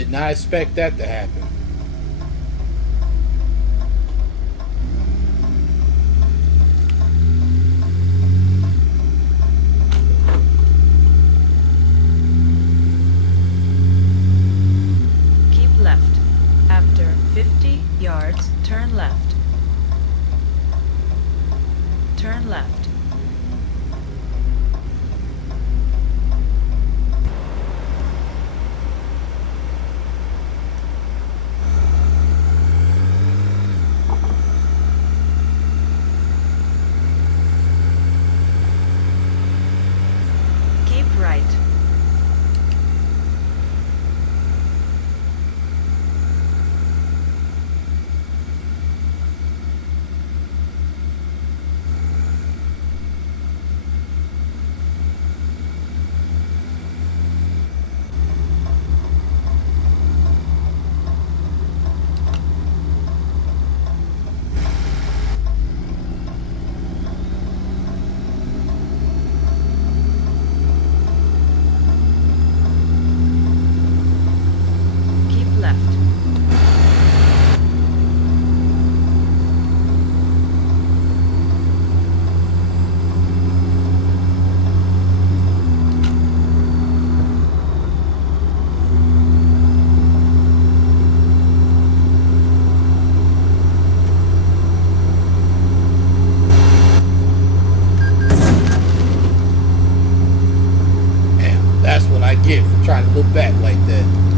Did not expect that to happen. Keep left. After 50 yards, turn left. Turn left. Right. shit for trying to look back like that.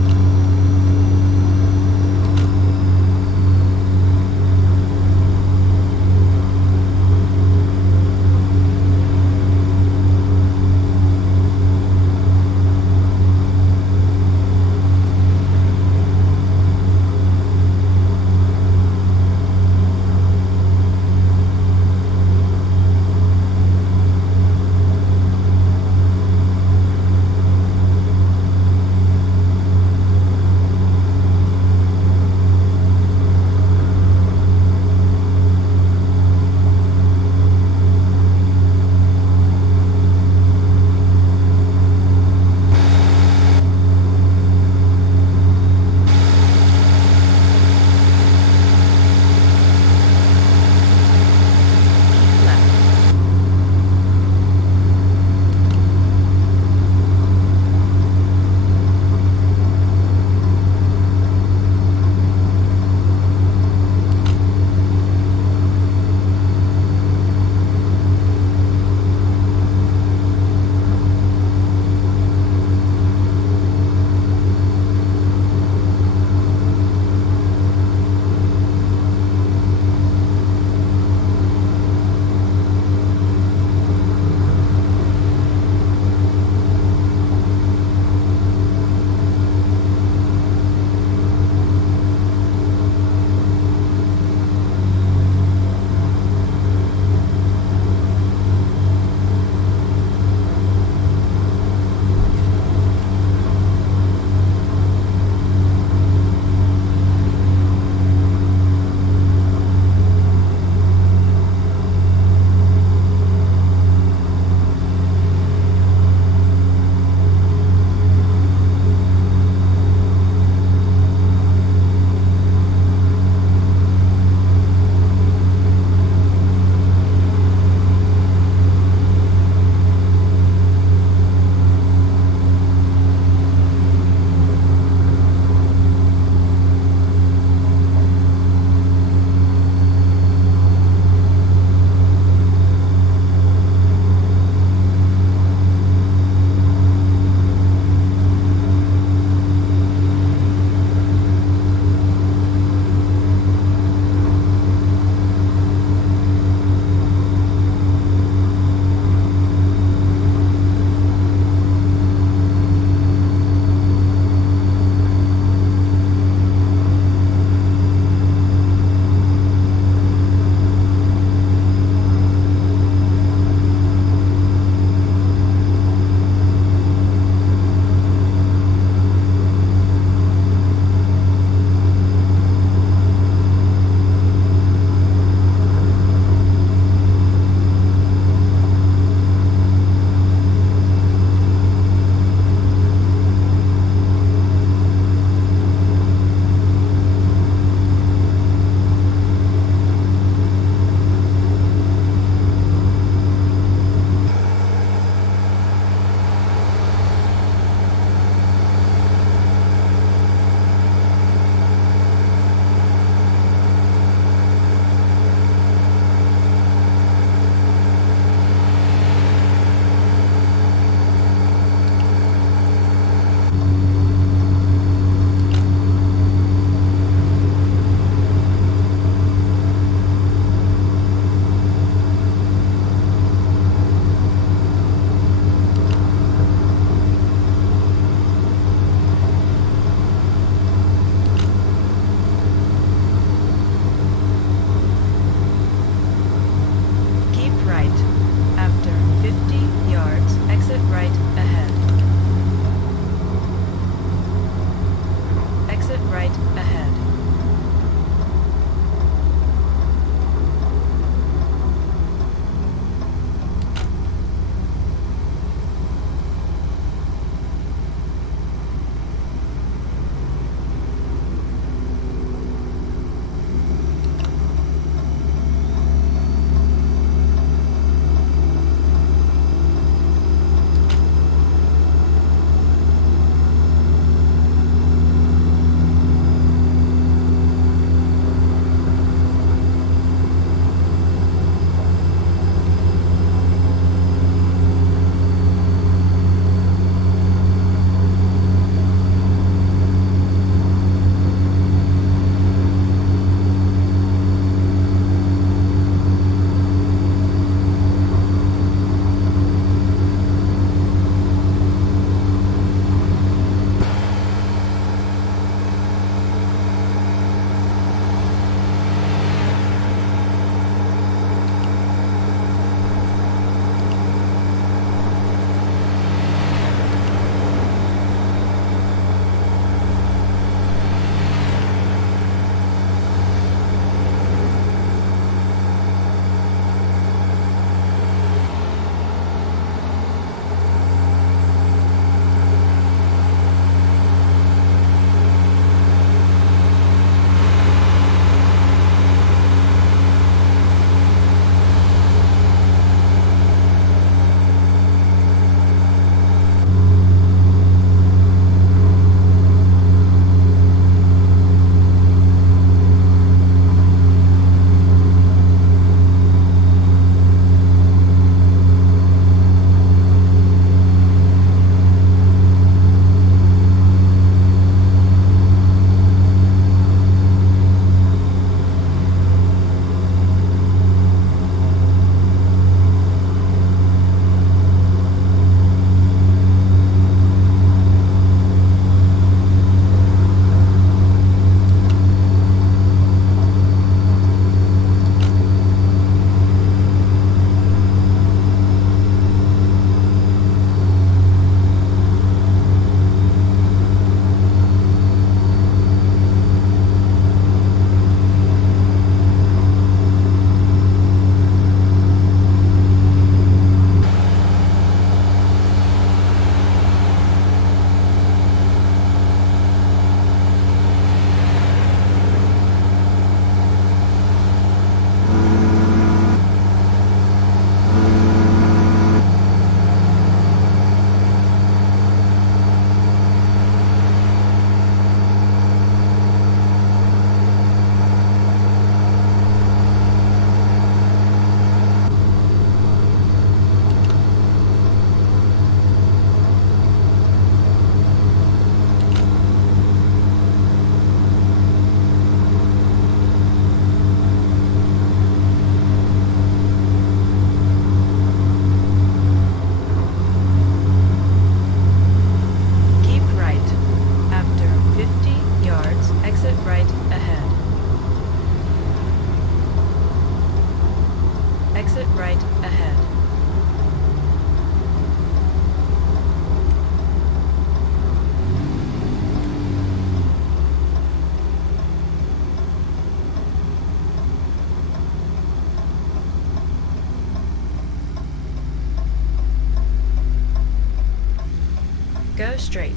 Go straight.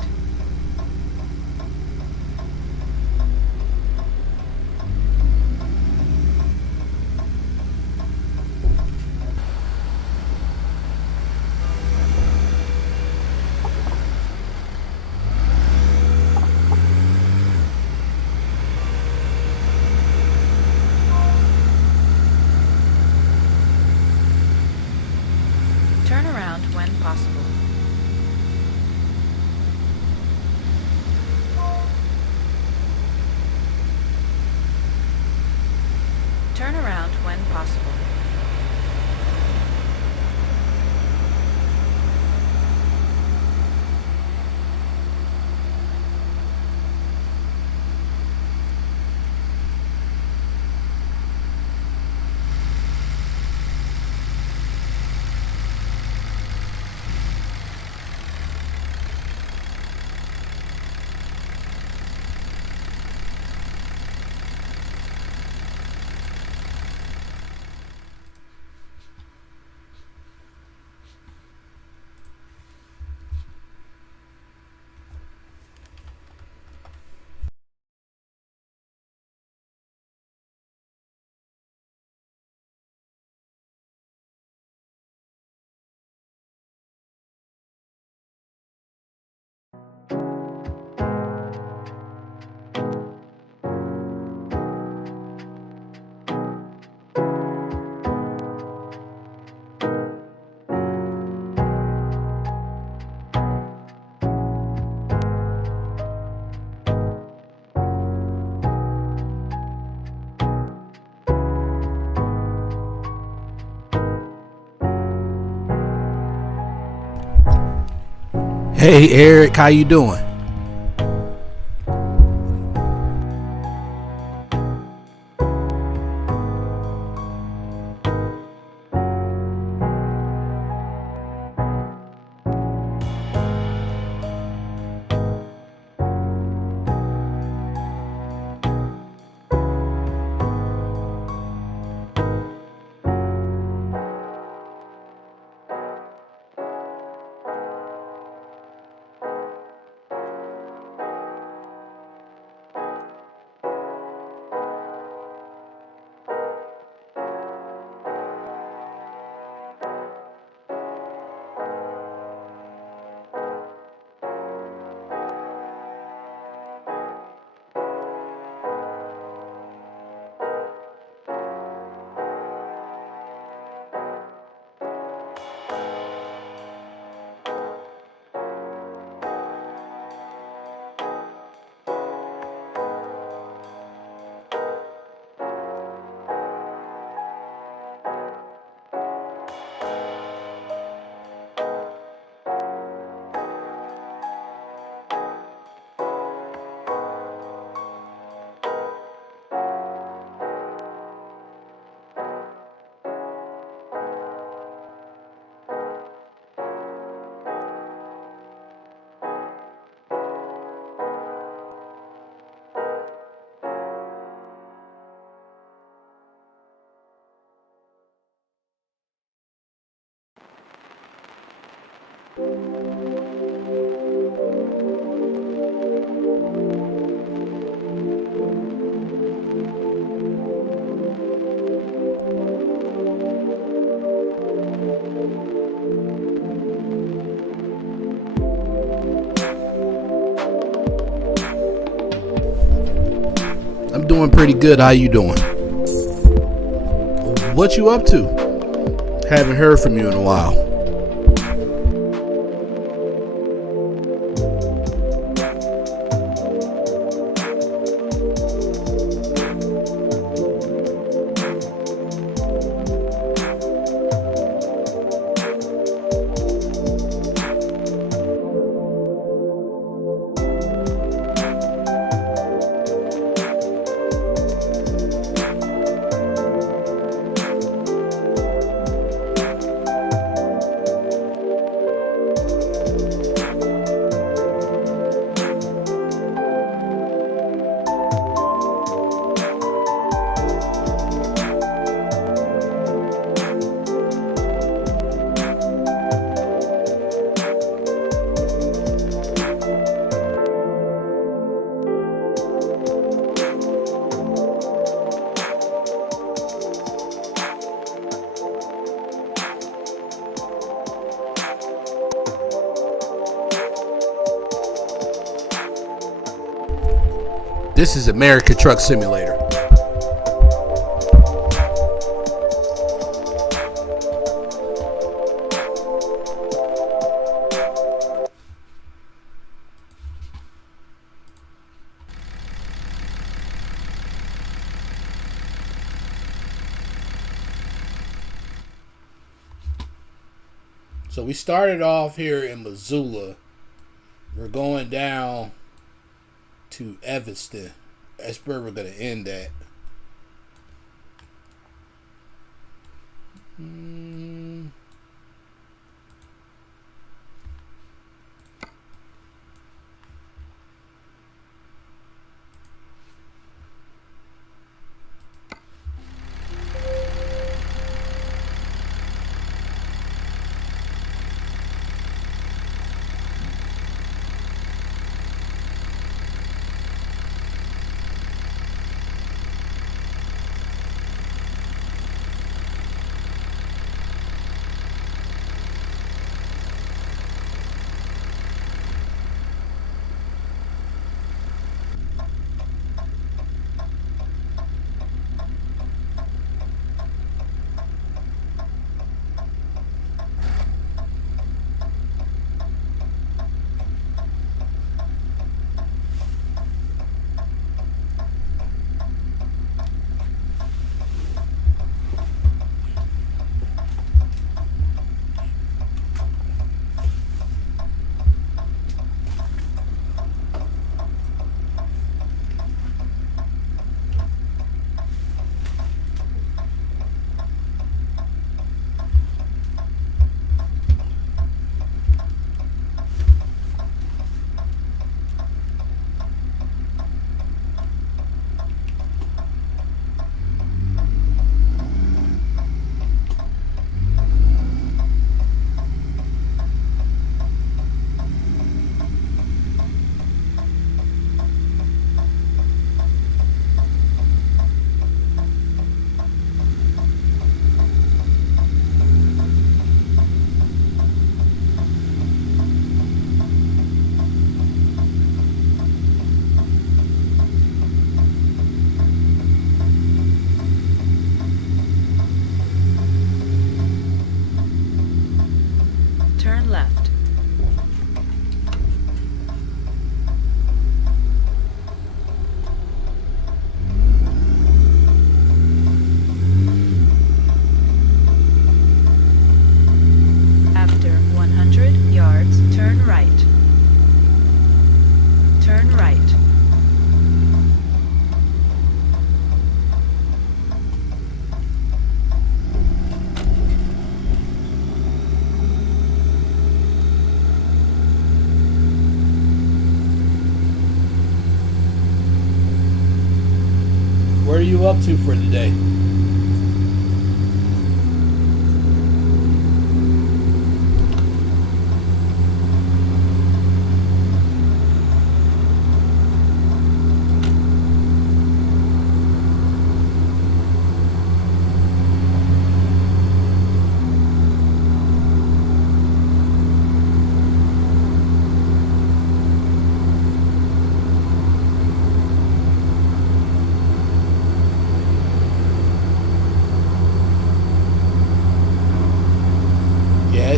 Turn around when possible. Turn around when possible. Hey Eric, how you doing? I'm doing pretty good. How you doing? What you up to? Haven't heard from you in a while. This is American Truck Simulator. So we started off here in Missoula. We're going down to Evanston. That's where we're going to end at. Turn left. After 100 yards, turn right. Turn right. Where are you up to for today?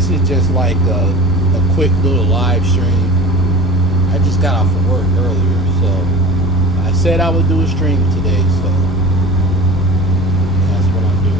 This is just like a quick little live stream. I just got off from work earlier, so I said I would do a stream today, so that's what I'm doing.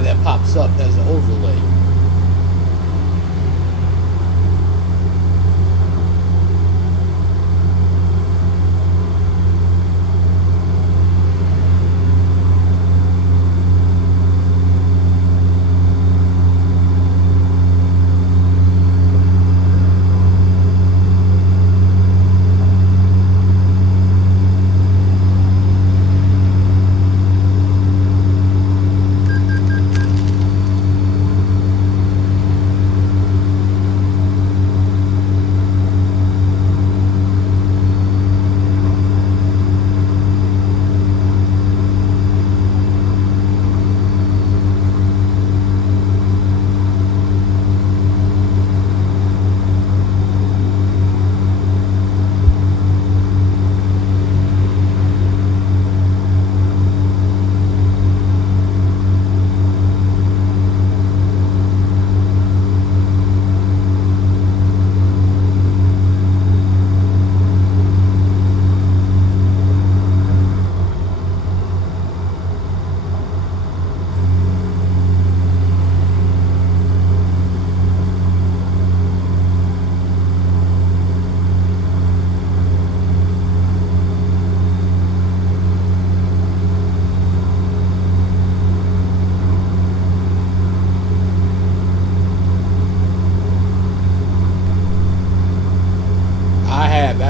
UI that pops up as an overlay.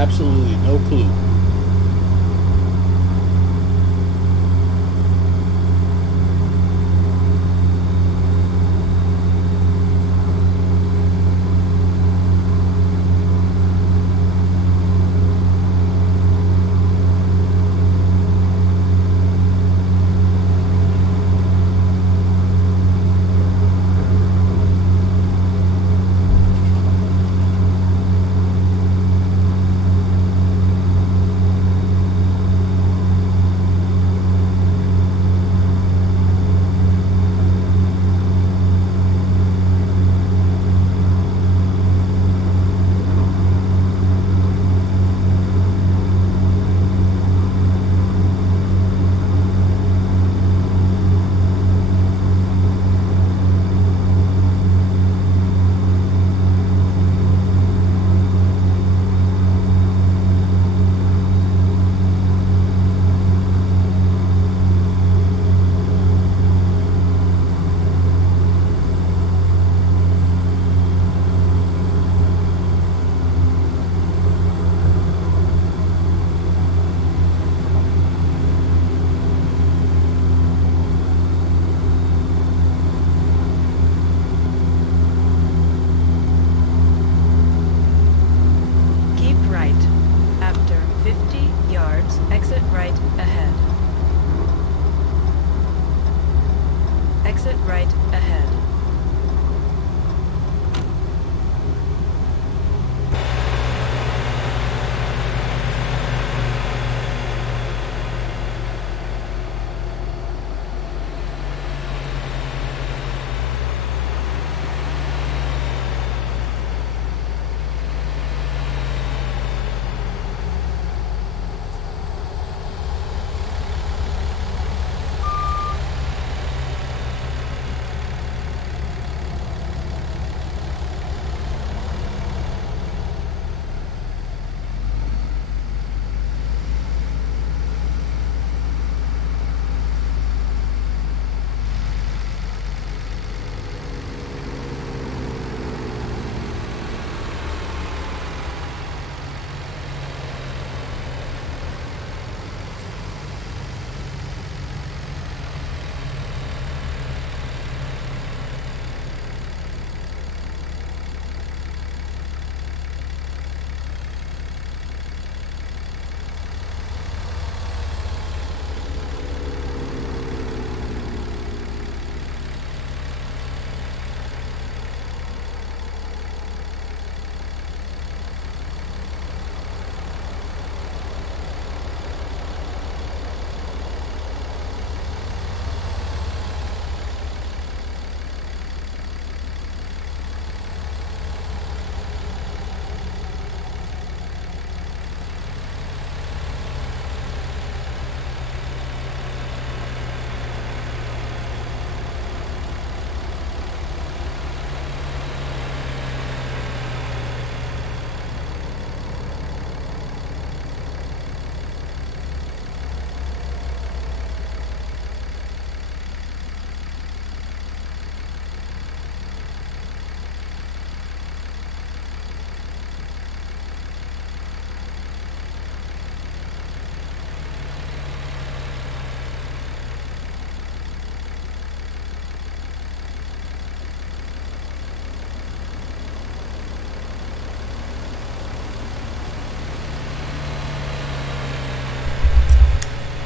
Absolutely no clue.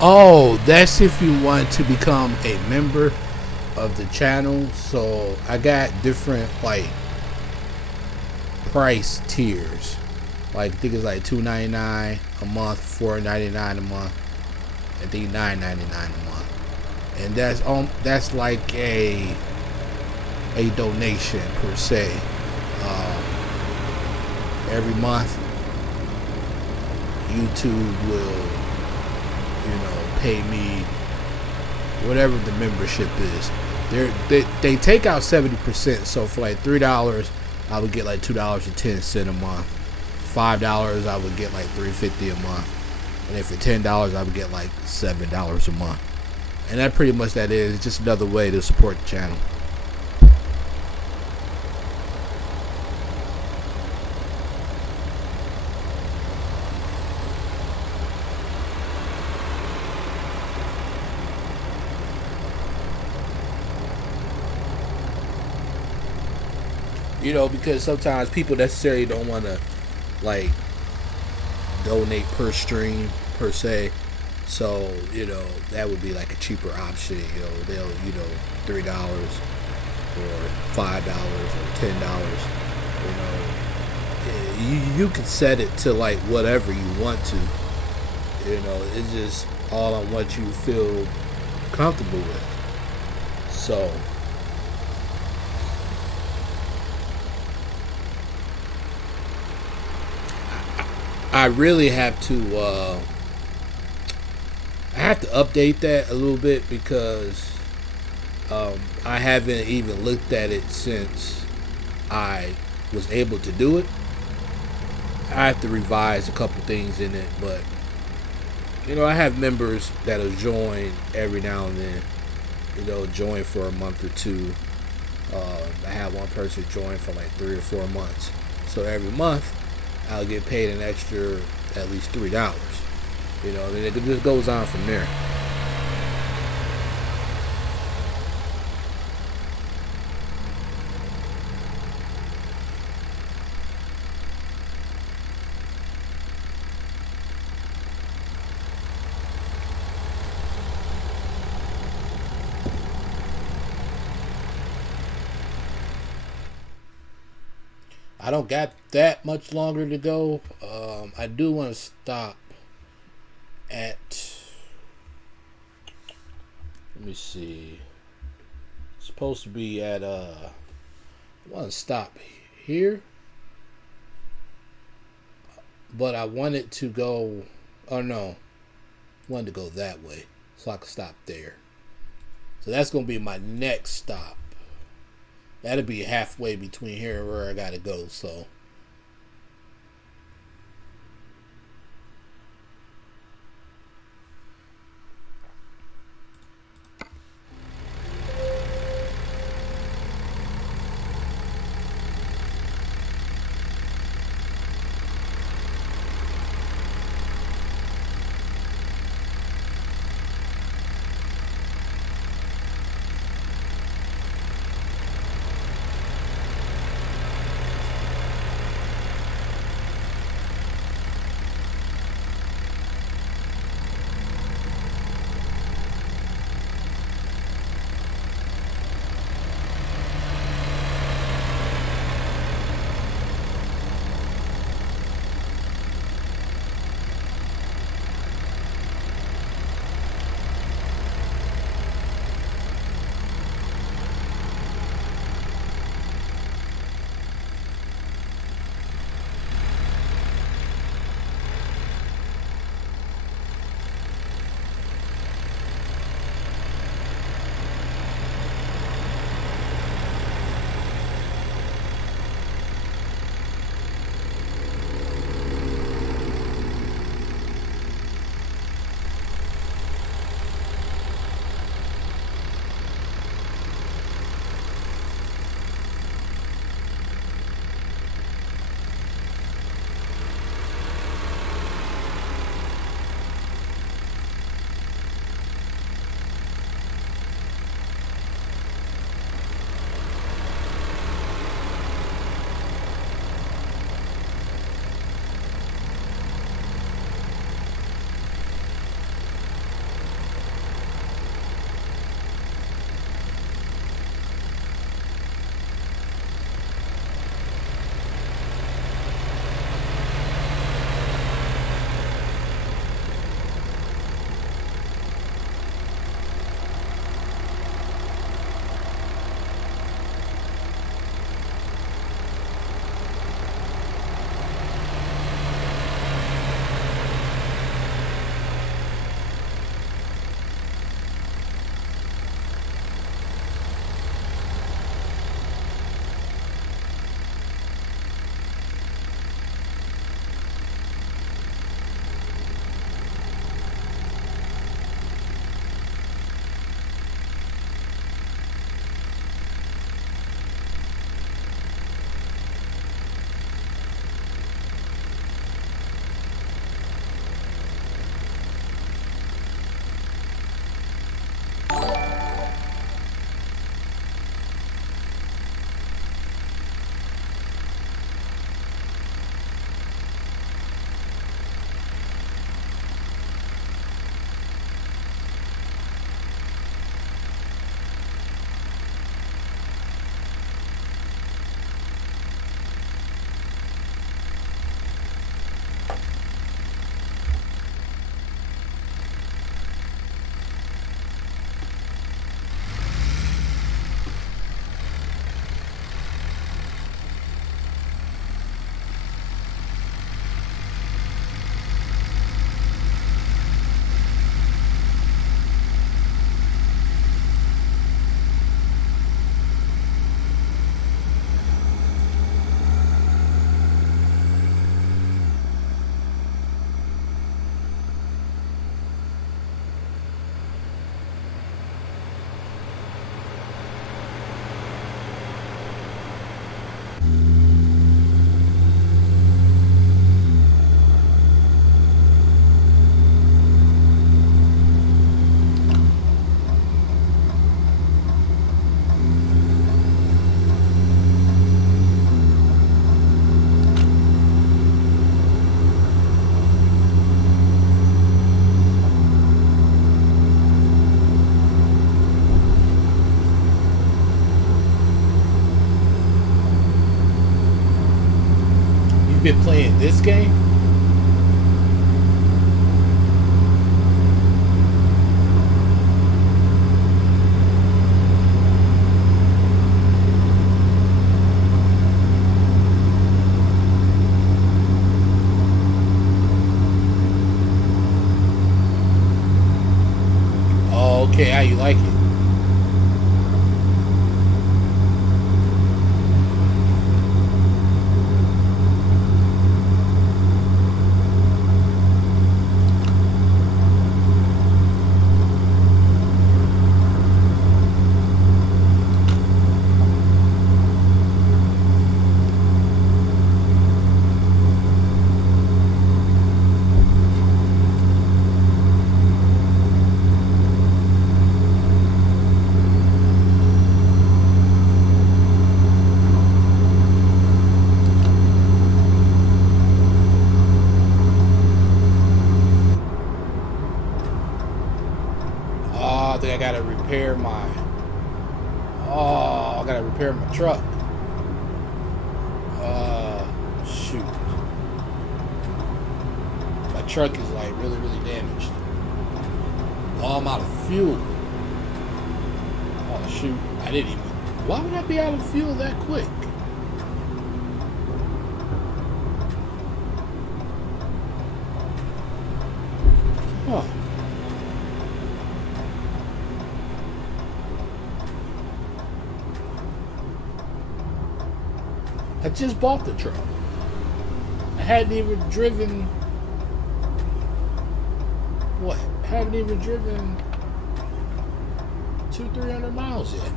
Oh, that's if you want to become a member of the channel. So I got different like price tiers. Like I think it's like $2.99 a month, $4.99 a month, I think $9.99 a month, and that's like a donation per se. Every month, YouTube will, pay me whatever the membership is. They take out 70%. So for like $3, I would get like $2.10 a month. $5, I would get like $3.50 a month, and if for $10, I would get like $7 a month. And that pretty much that is. It's just another way to support the channel. Because sometimes people necessarily don't want to like donate per stream per se. So, that would be like a cheaper option. They'll, $3 or $5 or $10. You can set it to like whatever you want to. It's just all on what you feel comfortable with. So I really have to update that a little bit, because I haven't even looked at it since I was able to do it. I have to revise a couple things in it, but I have members that'll join every now and then. Join for a month or two. I had one person join for like 3 or 4 months. So every month I'll get paid an extra at least $3. Then it just goes on from there. I don't got that much longer to go. I do want to stop at, let me see, it's supposed to be at I want to stop here, but I wanted to go, oh no, I wanted to go that way so I could stop there. So that's going to be my next stop. That'll be halfway between here and where I gotta go. So been playing this game? Oh, okay, how you like it? I think I gotta repair my. Oh, I gotta repair my truck. Shoot. My truck is like really, really damaged. Oh, I'm out of fuel. Oh, shoot. I didn't even. Why would I be out of fuel that quick? Huh. I just bought the truck. I hadn't even driven. What? I haven't even driven 200-300 miles yet.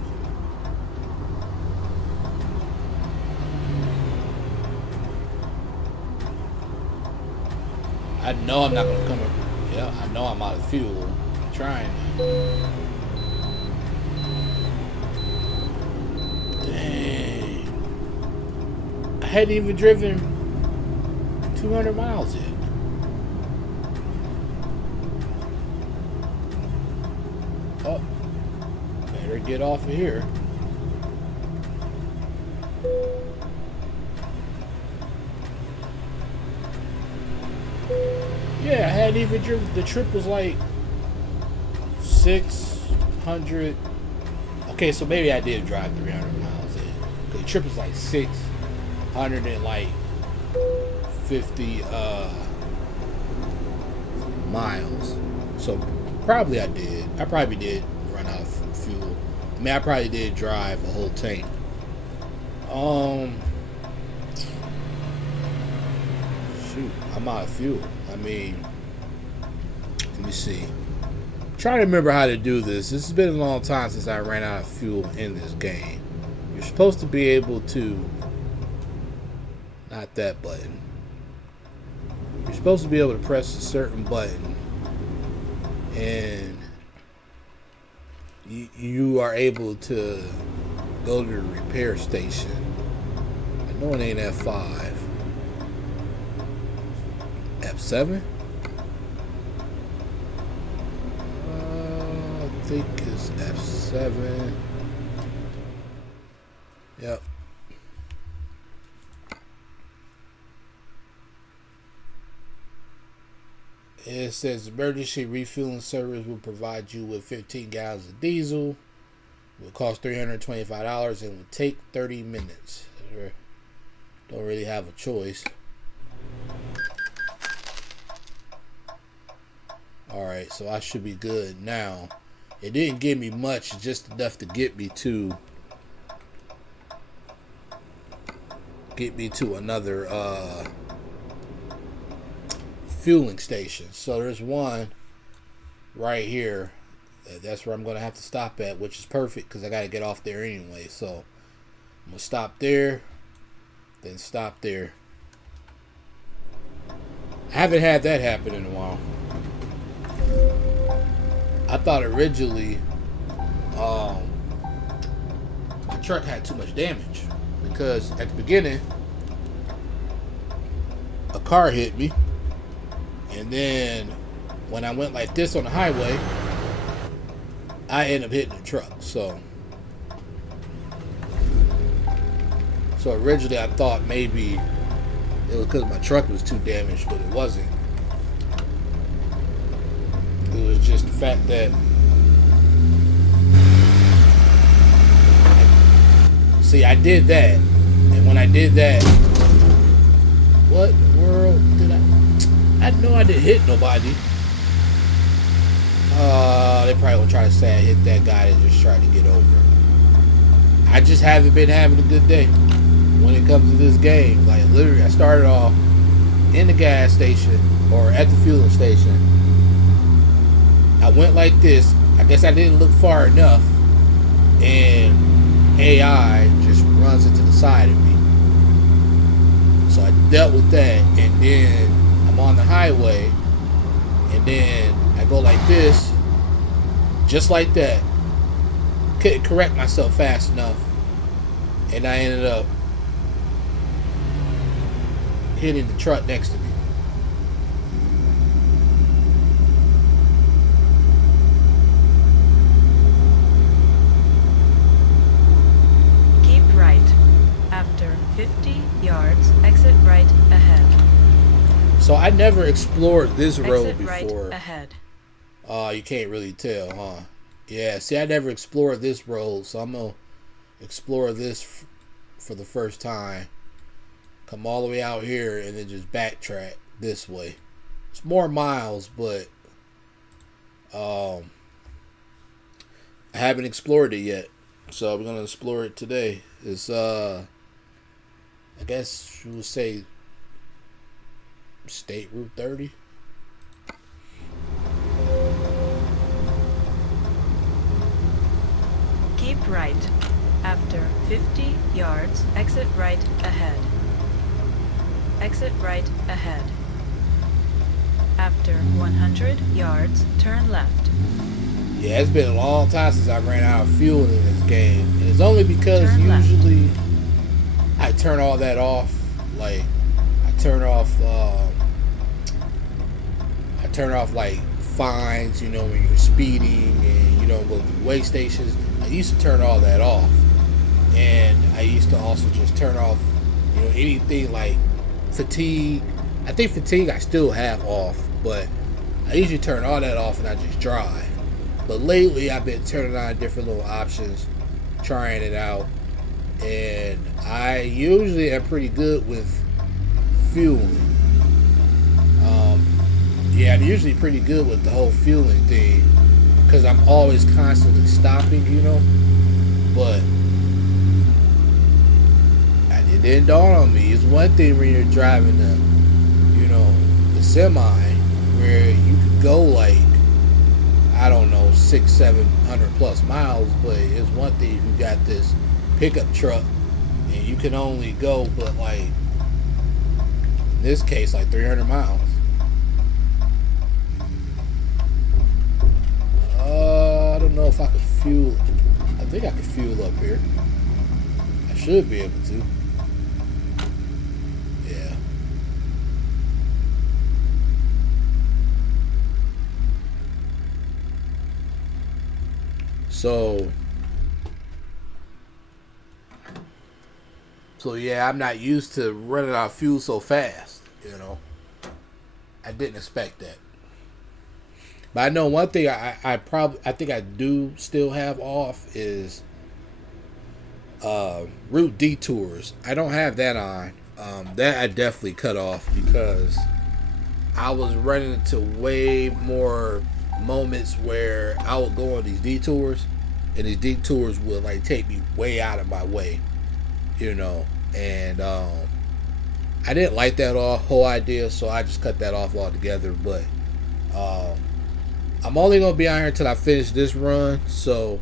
I know I'm not gonna come up. Yeah, I know I'm out of fuel. I'm trying. Dang. I hadn't even driven 200 miles yet. Oh, better get off of here. Yeah, I hadn't even driven. The trip was like 600. Okay, so maybe I did drive 300 miles in. The trip was like 650 miles. So probably I did. I probably did run out of fuel. I mean, I probably did drive a whole tank. Shoot, I'm out of fuel. I mean, let me see. I'm trying to remember how to do this. This has been a long time since I ran out of fuel in this game. You're supposed to be able to, not that button. You're supposed to be able to press a certain button and you are able to go to the repair station. I know it ain't F5. F7? I think it's F7. Yep. It says emergency refueling service will provide you with 15 gallons of diesel. It will cost $325 and will take 30 minutes. Don't really have a choice. Alright, so I should be good now. It didn't give me much, just enough to get me to another fueling station. So there's one right here. That's where I'm going to have to stop at, which is perfect because I got to get off there anyway. So I'm going to stop there, then stop there. I haven't had that happen in a while. I thought originally my truck had too much damage because at the beginning a car hit me, and then when I went like this on the highway, I ended up hitting the truck. So originally I thought maybe it was because my truck was too damaged, but it wasn't. It was just the fact that, see, I did that, and when I did that, what in the world did I know I didn't hit nobody. They probably will try to say I hit that guy that just tried to get over. I just haven't been having a good day when it comes to this game. Like, literally, I started off in the gas station, or at the fueling station. I went like this. I guess I didn't look far enough, and AI just runs into the side of me. So I dealt with that, and then I'm on the highway, and then I go like this, just like that. Couldn't correct myself fast enough, and I ended up hitting the truck next to me. Keep right. After 50 yards, exit right ahead. So I never explored this road Exit before. right ahead. You can't really tell, huh? Yeah, see, I never explored this road, so I'm going to explore this for the first time. Come all the way out here and then just backtrack this way. It's more miles, but I haven't explored it yet. So we're going to explore it today. It's, I guess you would say State Route 30. Keep right. After 50 yards, exit right ahead. Exit right ahead. After 100 yards, turn left. Yeah, it's been a long time since I ran out of fuel in this game. And it's only because Turn left. usually I turn all that off. Like, I turn off like fines, you know, when you're speeding and you don't go through weigh stations. I used to turn all that off. And I used to also just turn off, you know, anything like fatigue. I think fatigue I still have off, but I usually turn all that off and I just drive. But lately I've been turning on different little options, trying it out, and I usually am pretty good with fueling. Yeah, I'm usually pretty good with the whole fueling thing because I'm always constantly stopping, you know. But it didn't dawn on me. It's one thing when you're driving the semi where you could go like, I don't know, 600-700 plus miles, but it's one thing if you got this pickup truck and you can only go but like in this case like 300 miles. I don't know if I could fuel. I think I could fuel up here. I should be able to. Yeah. So yeah, I'm not used to running out of fuel so fast, you know. I didn't expect that. But I know one thing I think I do still have off is route detours. I don't have that on. That I definitely cut off because I was running into way more moments where I would go on these detours and these detours would like take me way out of my way, you know, and I didn't like that whole idea, so I just cut that off altogether. But I'm only gonna be out here until I finish this run, so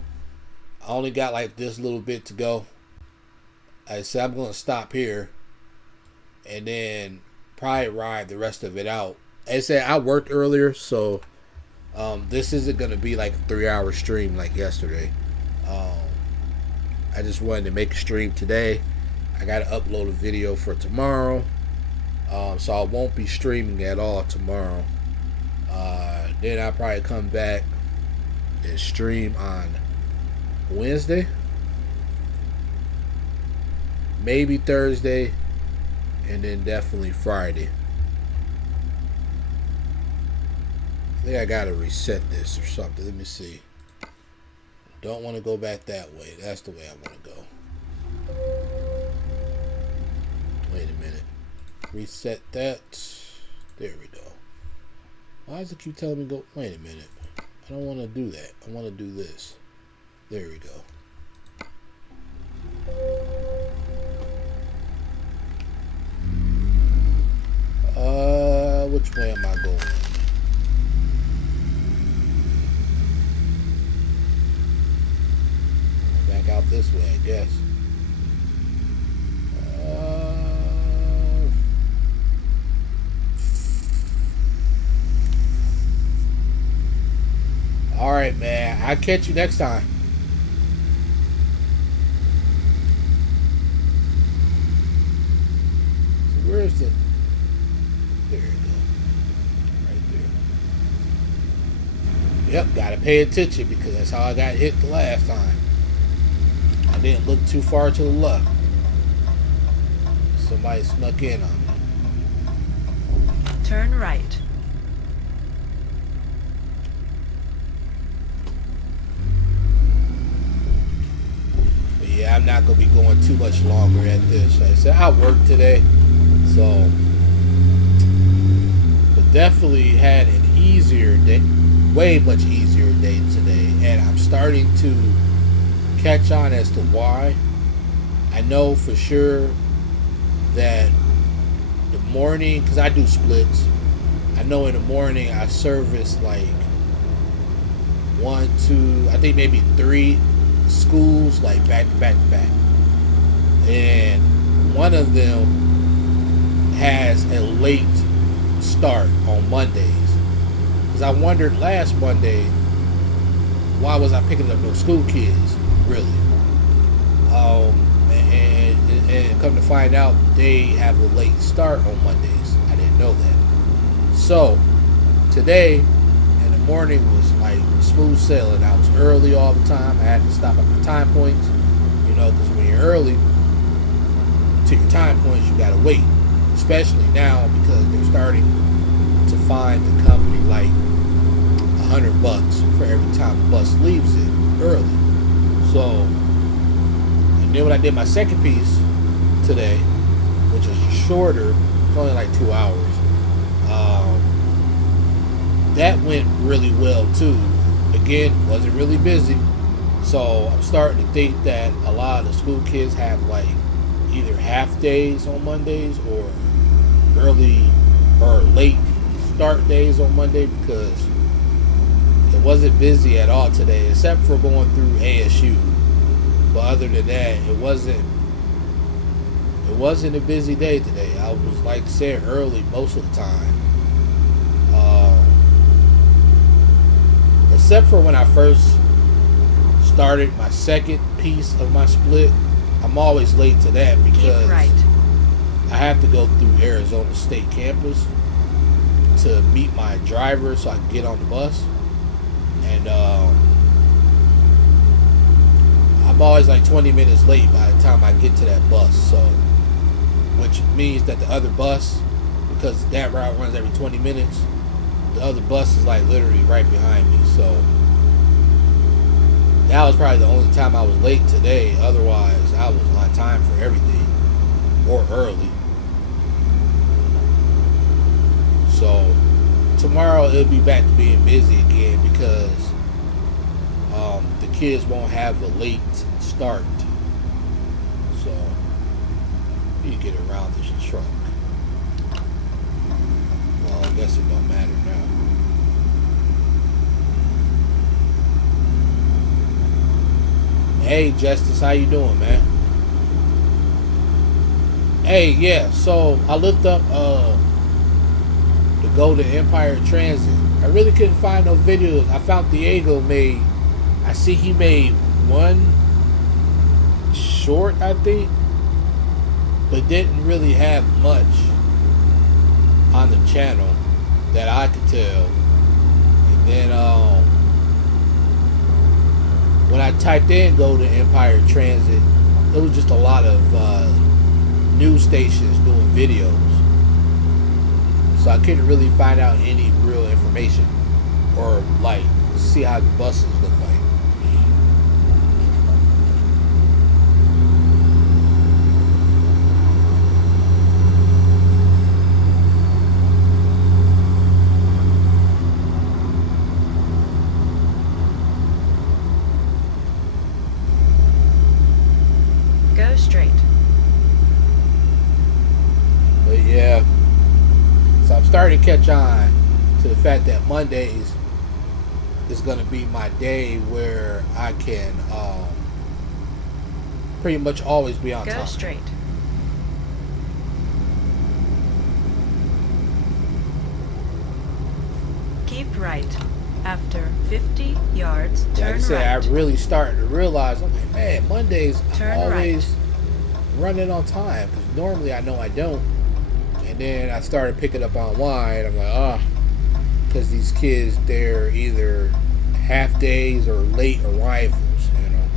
I only got like this little bit to go. I said I'm gonna stop here and then probably ride the rest of it out. I said I worked earlier, so this isn't gonna be like a 3-hour stream like yesterday. I just wanted to make a stream today. I gotta upload a video for tomorrow, so I won't be streaming at all tomorrow. Then I'll probably come back and stream on Wednesday, maybe Thursday, and then definitely Friday. I think I gotta reset this or something. Let me see. Don't want to go back that way. That's the way I want to go. Wait a minute. Reset that. There we go. Why does it keep telling me go? Wait a minute. I don't want to do that. I want to do this. There we go. Which way am I going? Back out this way, I guess. All right, man. I'll catch you next time. So where's the... There you go. Right there. Yep, gotta pay attention because that's how I got hit the last time. I didn't look too far to the left. Somebody snuck in on me. Turn right. But yeah, I'm not going to be going too much longer at this. Like I said, I worked today. So, but definitely had an easier day. Way much easier day today. And I'm starting to catch on as to why. I know for sure that the morning, because I do splits, I know in the morning I service like 1, 2, I think maybe 3 schools like back to back to back, and one of them has a late start on Mondays, because I wondered last Monday why was I picking up those school kids really. And come to find out, they have a late start on Mondays. I didn't know that. So today in the morning was like smooth sailing. I was early all the time. I had to stop at my time points, you know, because when you're early to your time points, you gotta wait. Especially now because they're starting to find the company like $100 for every time the bus leaves it early. So, and then when I did my second piece today, which is shorter, it's only like 2 hours, that went really well too. Again, wasn't really busy, so I'm starting to think that a lot of the school kids have like either half days on Mondays or early or late start days on Monday, because it wasn't busy at all today except for going through ASU. But other than that, it wasn't a busy day today. I was, like I said, early most of the time. Except for when I first started my second piece of my split, I'm always late to that because right. I have to go through Arizona State campus to meet my driver so I can get on the bus. And I'm always like 20 minutes late by the time I get to that bus. So, which means that the other bus, because that route runs every 20 minutes, the other bus is like literally right behind me. So that was probably the only time I was late today. Otherwise, I was on time for everything, or early. So tomorrow it'll be back to being busy again because the kids won't have a late start. So you get around this truck. Well, I guess it don't matter now. Hey Justice, how you doing, man? Hey, yeah, so I looked up to go to Empire Transit. I really couldn't find no videos. I found Diego made, I see he made one short, I think, but didn't really have much on the channel that I could tell. And then when I typed in go to Empire Transit, it was just a lot of news stations doing videos. So I couldn't really find out any real information or like see how the buses look like. Go straight. But yeah, so I'm starting to catch on to the fact that Mondays is going to be my day where I can pretty much always be on time. Go straight. Keep right. After 50 yards, turn Like I said, right. I really started to realize, I'm like, man, Mondays Turn I'm always right. running on time. Because normally I know I don't. And then I started picking up online. I'm like, because these kids, they're either half days or late arrivals, you know.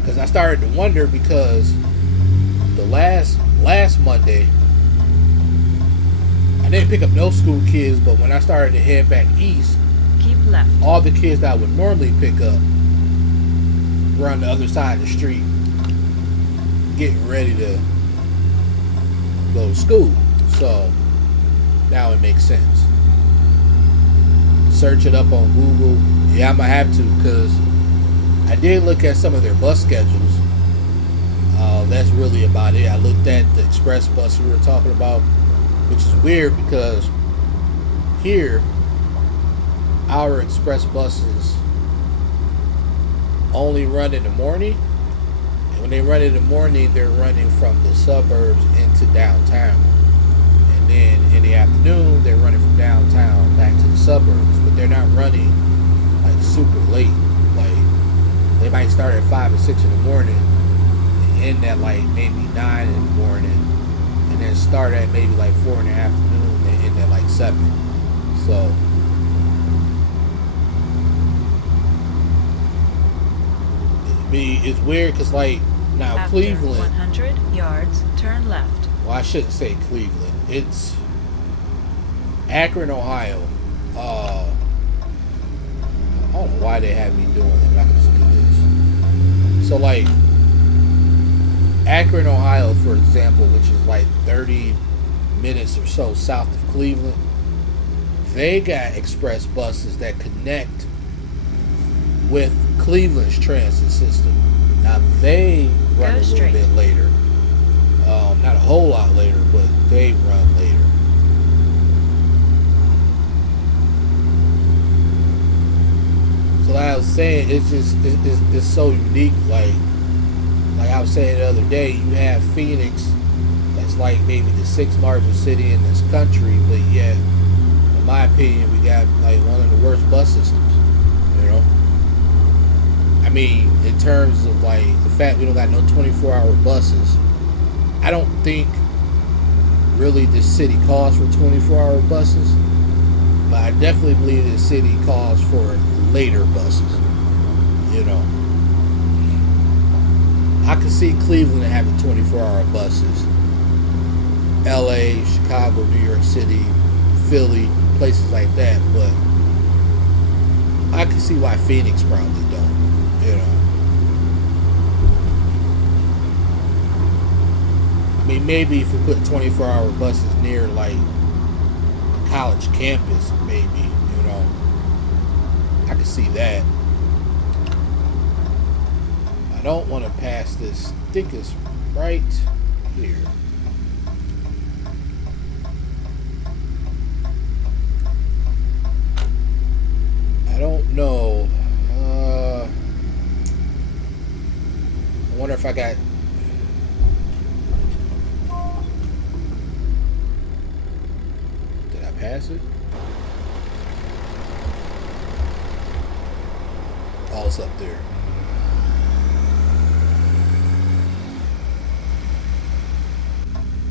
Because I started to wonder, because the last Monday, I didn't pick up no school kids, but when I started to head back east, Keep left. all the kids that I would normally pick up were on the other side of the street, getting ready to go to school. So now it makes sense. Search it up on Google. Yeah, I'm gonna have to, because I did look at some of their bus schedules. That's really about it. I looked at the express bus we were talking about, which is weird because here our express buses only run in the morning, and when they run in the morning, they're running from the suburbs into downtown, and then in the afternoon they're running from downtown back to the suburbs. But they're not running like super late. Like they might start at 5 or 6 in the morning and end at like maybe 9 in the morning, and then start at maybe like 4 in the afternoon and end at like 7. So it's weird because like now After Cleveland, 100 yards, turn left. well, I shouldn't say Cleveland, it's Akron, Ohio. I don't know why they have me doing it, but I can just do this. So like Akron, Ohio, for example, which is like 30 minutes or so south of Cleveland, they got express buses that connect with Cleveland's transit system. Now they run a little bit later. Not a whole lot later, but they run later. So like I was saying, it's so unique. Like I was saying the other day, you have Phoenix, that's like maybe the 6th largest city in this country, but yet, in my opinion, we got like one of the worst bus systems. You know, I mean, in terms of like the fact we don't got no 24-hour buses. I don't think really this city calls for 24-hour buses, but I definitely believe this city calls for later buses. You know, I could see Cleveland having 24-hour buses. LA, Chicago, New York City, Philly, places like that, but I can see why Phoenix probably don't, you know. I mean, maybe if we put 24-hour buses near like the college campus, maybe, you know, I can see that. I don't want to pass this. I think it's right here. I don't know. I wonder if I got. Did I pass it? Oh, it's up there.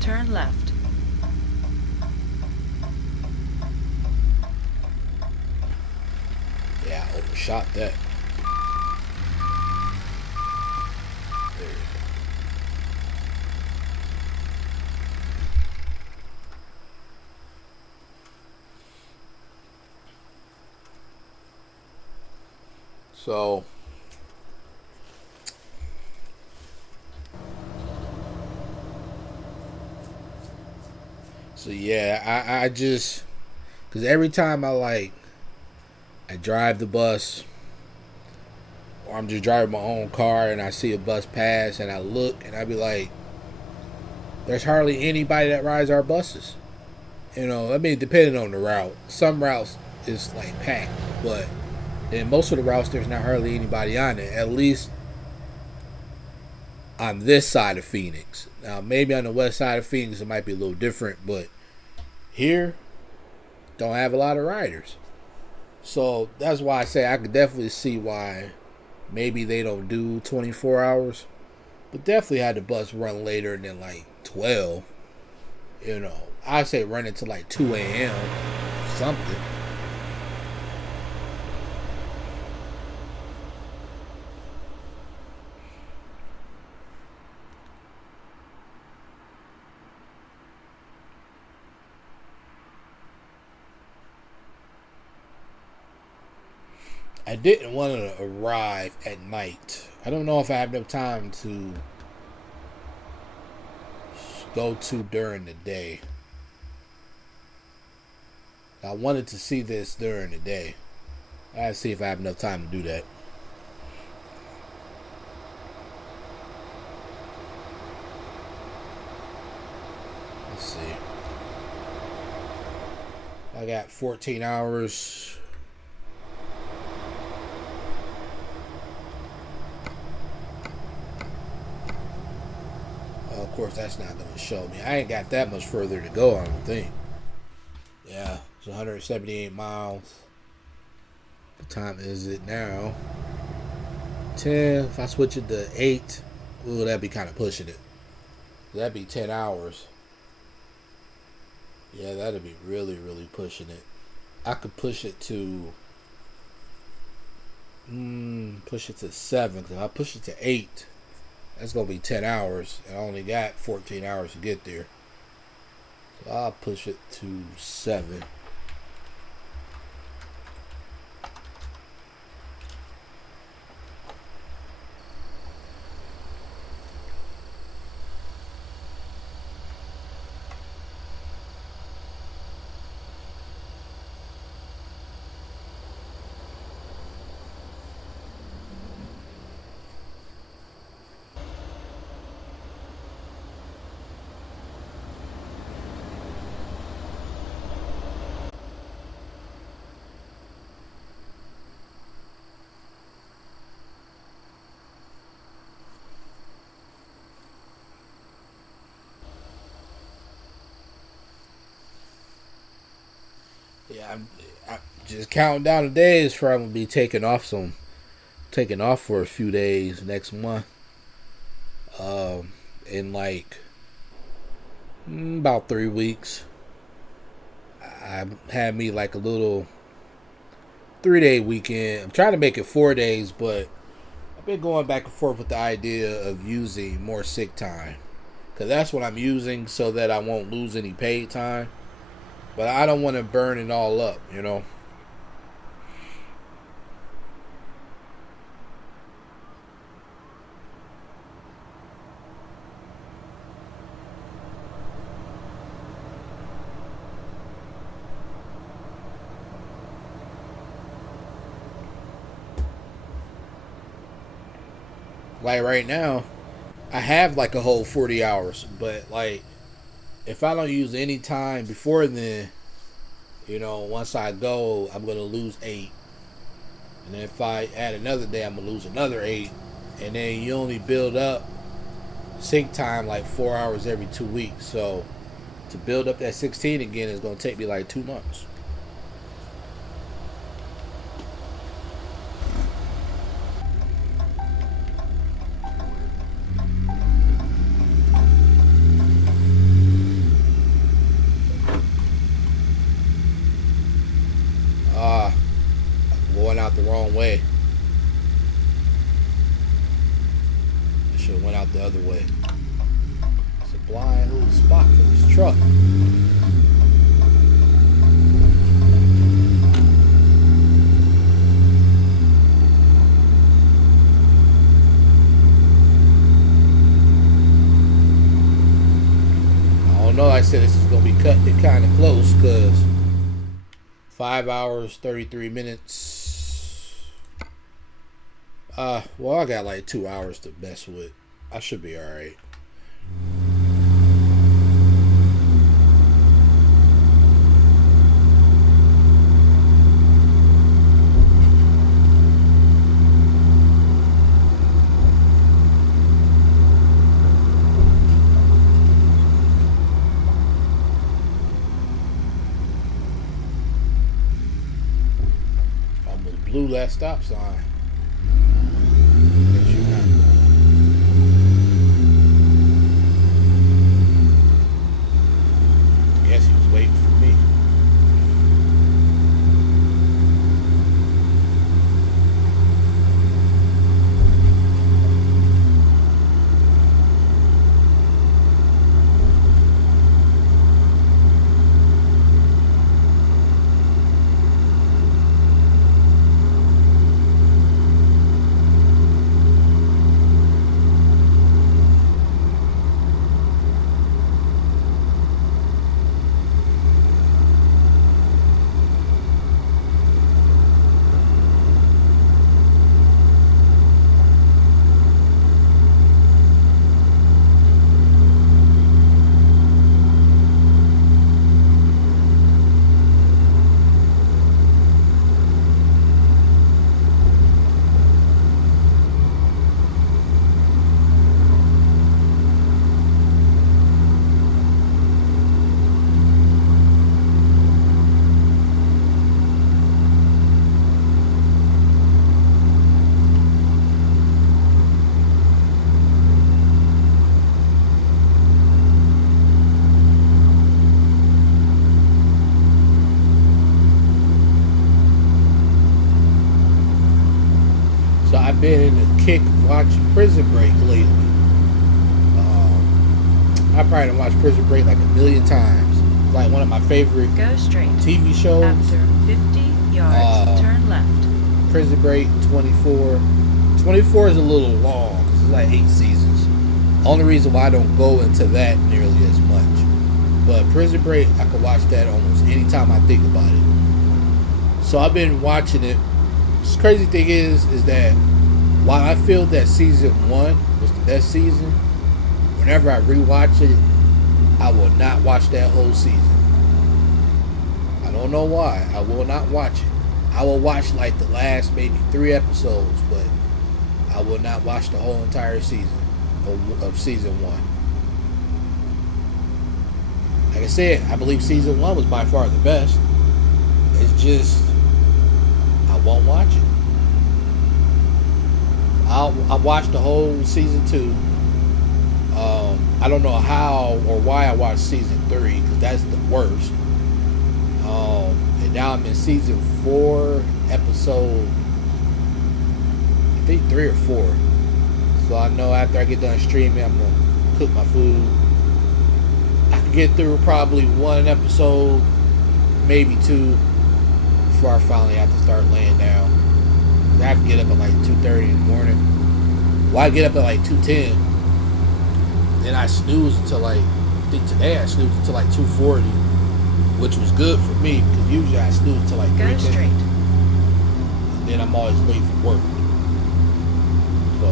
Turn left. Yeah, I overshot that. There you go. So yeah, I just, because every time I drive the bus, or I'm just driving my own car and I see a bus pass and I look and I be like, there's hardly anybody that rides our buses. You know, I mean, depending on the route. Some routes is like packed, but in most of the routes there's not hardly anybody on it. At least on this side of Phoenix. Now, maybe on the west side of Phoenix it might be a little different, but here don't have a lot of riders. So that's why I say I could definitely see why maybe they don't do 24 hours. But definitely had the bus run later than like 12. You know, I say run until like 2 a.m. something. I didn't want to arrive at night. I don't know if I have enough time to go to during the day. I wanted to see this during the day. I have to see if I have enough time to do that. Let's see. I got 14 hours. Of course, that's not going to show me. I ain't got that much further to go, I don't think. Yeah, it's 178 miles. What time is it now? 10. If I switch it to 8, ooh, that'd be kind of pushing it. That'd be 10 hours. Yeah, that'd be really, really pushing it. I could push it to 7. Because if I push it to 8, that's going to be 10 hours. And I only got 14 hours to get there. So I'll push it to 7. Yeah, I'm just counting down the days for I'm gonna be taking off for a few days next month. In like about 3 weeks, I had me like a little 3-day weekend. I'm trying to make it 4 days, but I've been going back and forth with the idea of using more sick time, because that's what I'm using so that I won't lose any paid time. But I don't want to burn it all up, you know. Like right now, I have like a whole 40 hours, but like if I don't use any time before then, you know, once I go, I'm going to lose 8. And then if I add another day, I'm going to lose another 8. And then you only build up sync time like 4 hours every 2 weeks. So to build up that 16 again is going to take me like 2 months. Going out the wrong way. I should have went out the other way. It's a blind little spot for this truck. 5 hours, 33 minutes. Well, I got like 2 hours to mess with. I should be alright. Blew that stop sign. Guess he was waiting for me. I've been in the kick of watching Prison Break lately. I probably done watched Prison Break like a million times. It's like one of my favorite TV shows. After 50 yards, turn left. Prison Break 24. 24 is a little long because it's like 8 seasons. Only reason why I don't go into that nearly as much. But Prison Break, I could watch that almost anytime I think about it. So I've been watching it. The crazy thing is that while I feel that season 1 was the best season, whenever I rewatch it, I will not watch that whole season. I don't know why. I will not watch it. I will watch like the last maybe 3 episodes, but I will not watch the whole entire season of season 1. Like I said, I believe season 1 was by far the best. It's just I won't watch it. I'll watch the whole season 2. I don't know how or why I watched season 3 because that's the worst. And now I'm in season 4, episode I think 3 or 4. So I know after I get done streaming, I'm gonna cook my food. I can get through probably 1 episode, maybe 2, before I finally have to start laying down. I have to get up at like 2:30 in the morning. Well, I get up at like 2:10. Then I snooze until like, I think today I snoozed until like 2:40, which was good for me because usually I snooze until like 3:10. Go straight. And then I'm always late for work. So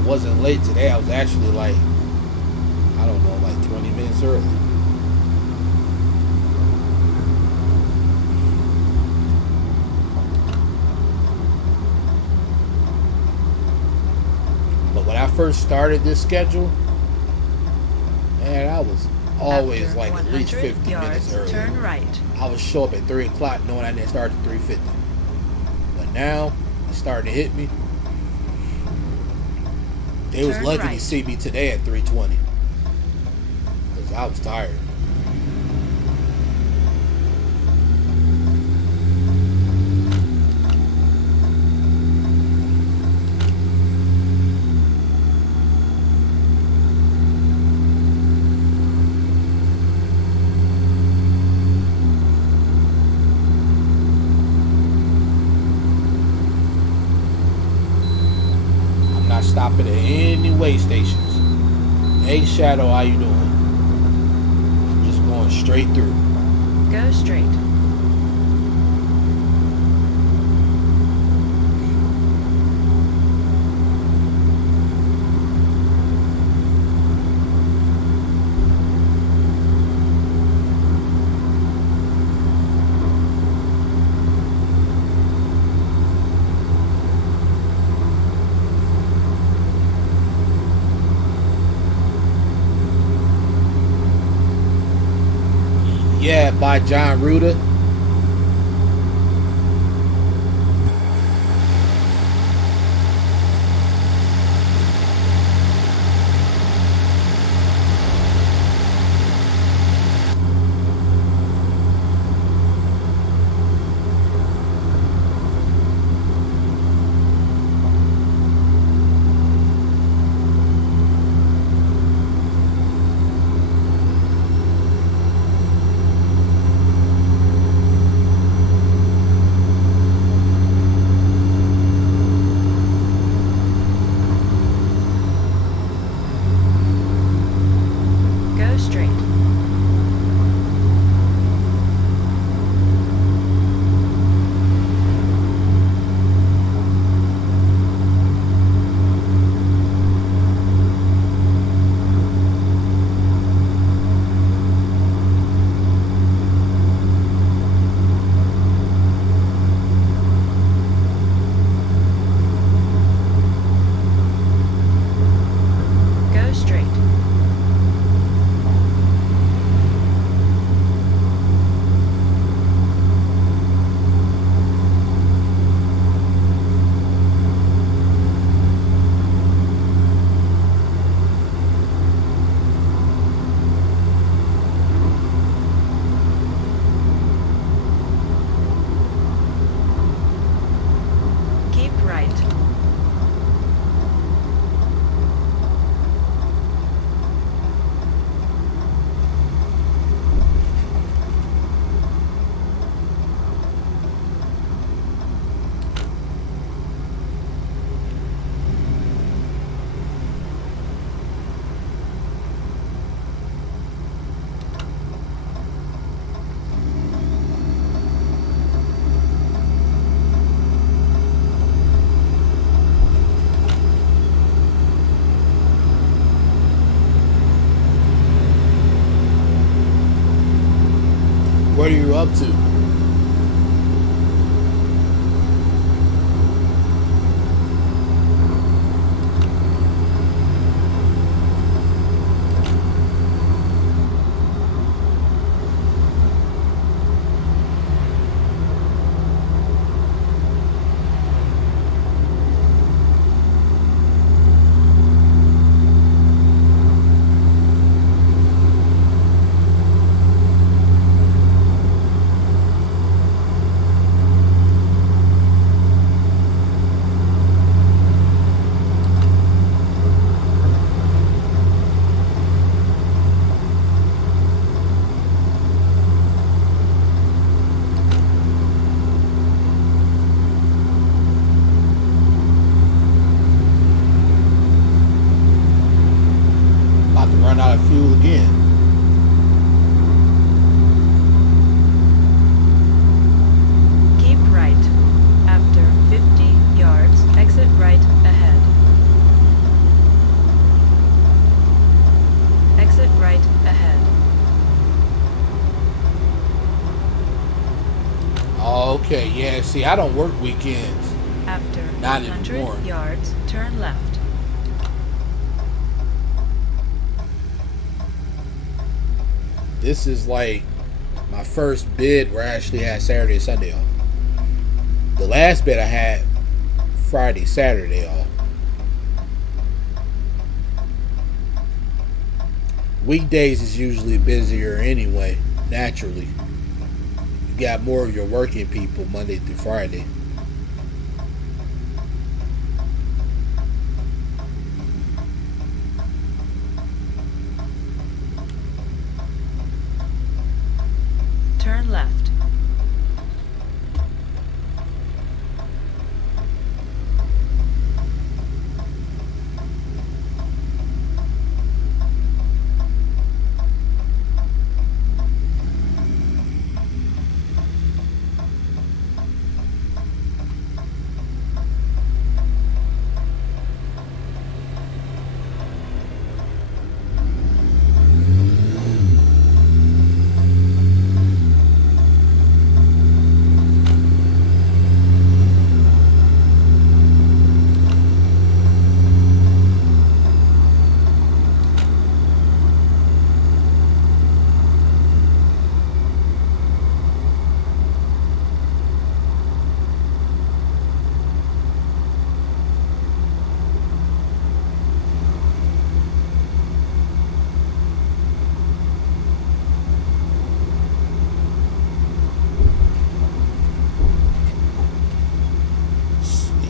it wasn't late today. I was actually like, I don't know, like 20 minutes early. When I first started this schedule, man, I was always After like at least 50 minutes early. Turn right. I would show up at 3 o'clock knowing I didn't start at 3:50. But now, it's starting to hit me. They was lucky to see me today at 3:20. Because I was tired. Stopping at any way stations. Hey Shadow, how you doing? I'm just going straight through. Go straight. by Jon Ruda. Go straight. Go straight. Keep right. What are you up to? About to run out of fuel again. Keep right. After 50 yards, exit right ahead. Exit right ahead. Okay, yeah, see, I don't work weekends. After Not 100 anymore. yards, turn left. This is like my first bid where I actually had Saturday and Sunday off. The last bid I had Friday, Saturday off. Weekdays is usually busier anyway, naturally. You got more of your working people Monday through Friday. Turn left.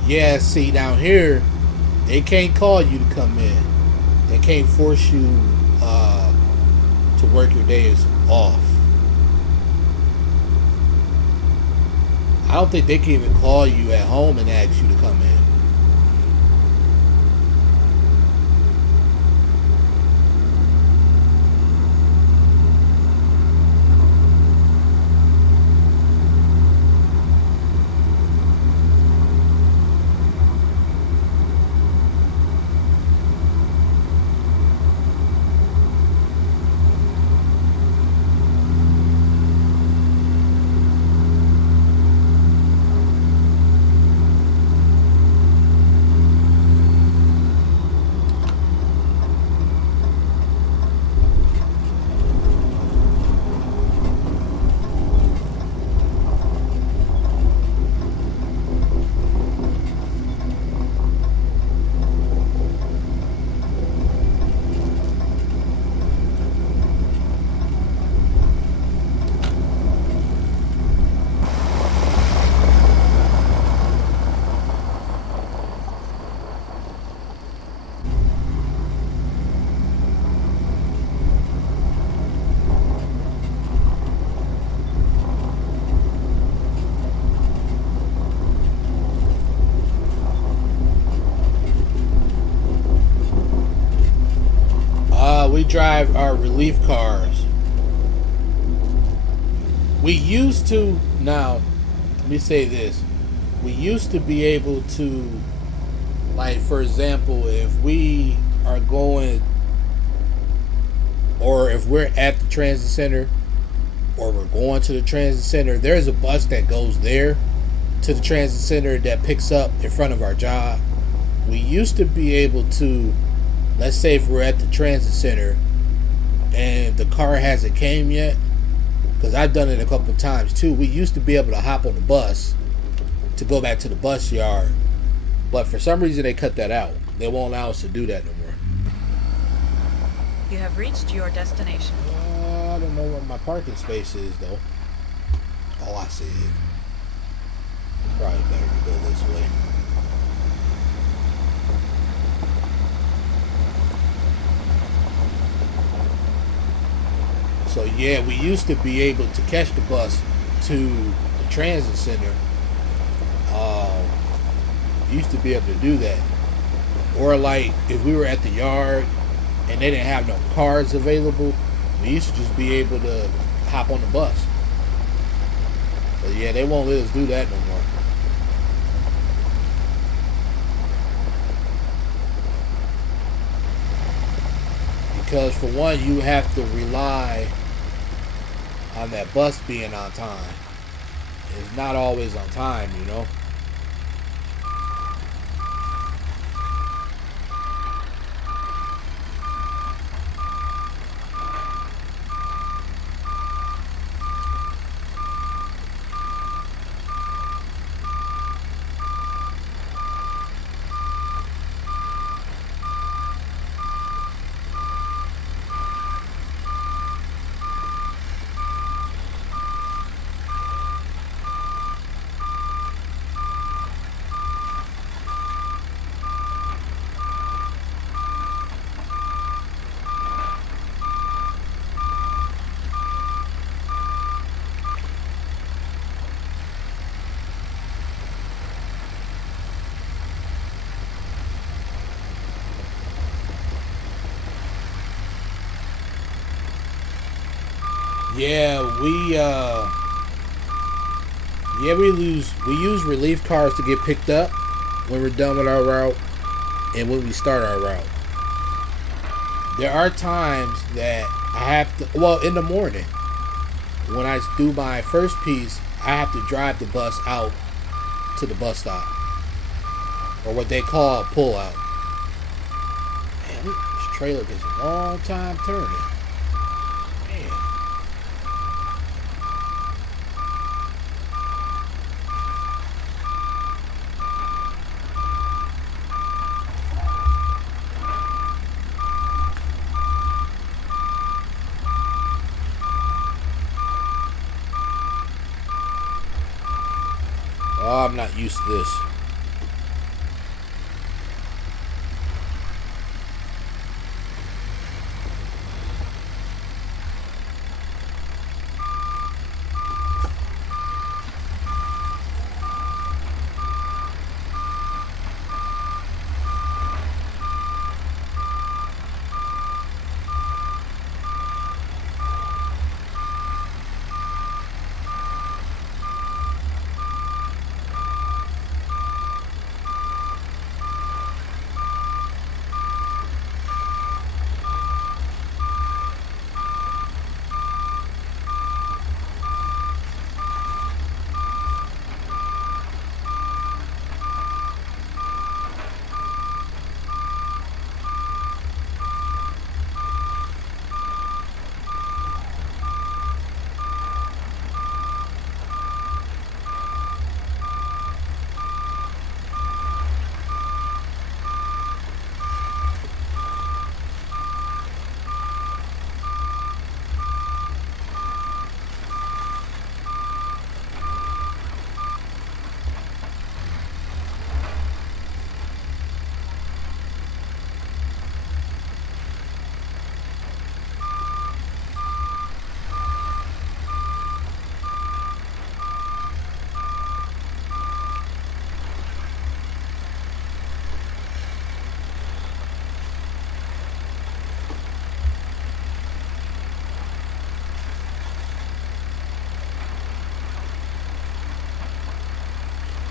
Yeah, see, down here, they can't call you to come in. They can't force you to work your days off. I don't think they can even call you at home and ask you to come in. We drive our relief cars. We used to, now, let me say this. We used to be able to, like, for example, if we are going, or if we're at the transit center, or we're going to the transit center, there's a bus that goes there to the transit center that picks up in front of our job. We used to be able to, let's say if we're at the transit center and the car hasn't came yet, because I've done it a couple of times too, we used to be able to hop on the bus to go back to the bus yard, but for some reason they cut that out. They won't allow us to do that no more. You have reached your destination. I don't know where my parking space is though. Oh, I see it. Probably better to go this way. So yeah, we used to be able to catch the bus to the transit center. Used to be able to do that. Or like if we were at the yard and they didn't have no cars available, we used to just be able to hop on the bus. But yeah, they won't let us do that no more. Because for one, you have to rely on that bus being on time. It's not always on time, you know. We use relief cars to get picked up when we're done with our route and when we start our route. There are times that I have to, well, in the morning when I do my first piece, I have to drive the bus out to the bus stop, or what they call a pull out. Man, this trailer takes a long time turning. Man. Oh, I'm not used to this.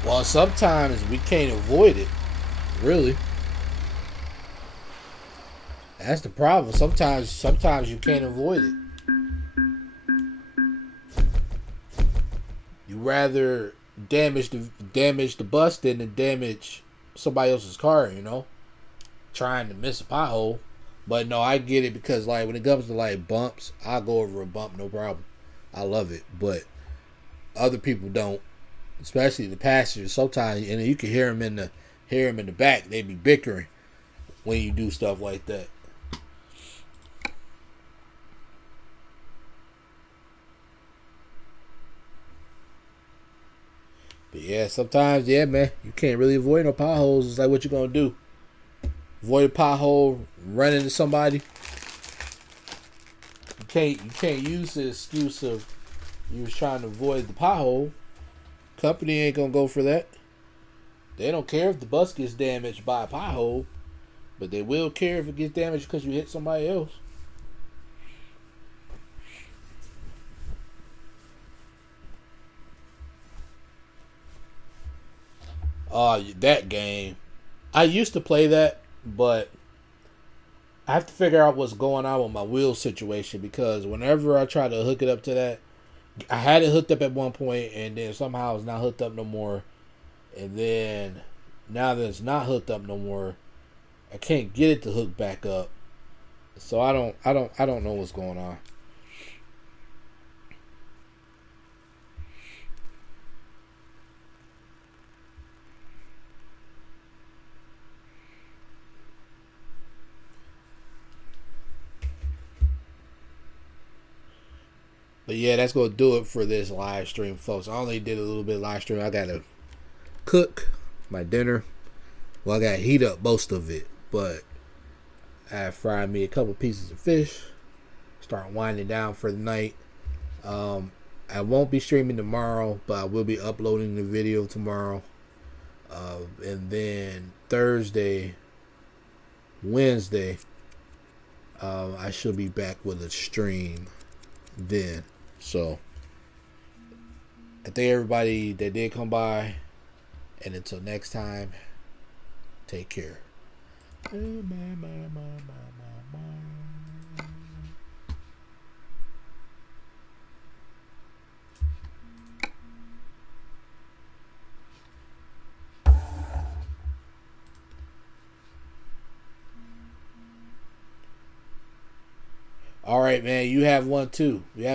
Well, sometimes we can't avoid it. Really, that's the problem. Sometimes you can't avoid it. You rather damage the bus than to damage somebody else's car. You know, trying to miss a pothole. But no, I get it because like when it comes to like bumps, I'll go over a bump, no problem. I love it, but other people don't, especially the passengers. Sometimes, and you can hear them in the back. They be bickering when you do stuff like that. But yeah, sometimes, yeah, man, you can't really avoid no potholes. It's like, what you gonna do? Avoid a pothole, run into somebody. You can't use the excuse of you was trying to avoid the pothole. Company ain't gonna go for that. They don't care if the bus gets damaged by a pothole, but they will care if it gets damaged because you hit somebody else. That game. I used to play that, but I have to figure out what's going on with my wheel situation because whenever I try to hook it up to that, I had it hooked up at one point and then somehow it's not hooked up no more. And then now that it's not hooked up no more, I can't get it to hook back up. So I don't know what's going on. But yeah, that's gonna do it for this live stream, folks. I only did a little bit of live stream. I gotta cook my dinner. Well, I gotta heat up most of it, but I fried me a couple pieces of fish. Start winding down for the night. I won't be streaming tomorrow, but I will be uploading the video tomorrow. And then Thursday, Wednesday, I should be back with a stream then. So I thank everybody that did come by, and until next time, take care. All right, man. You have one too. You have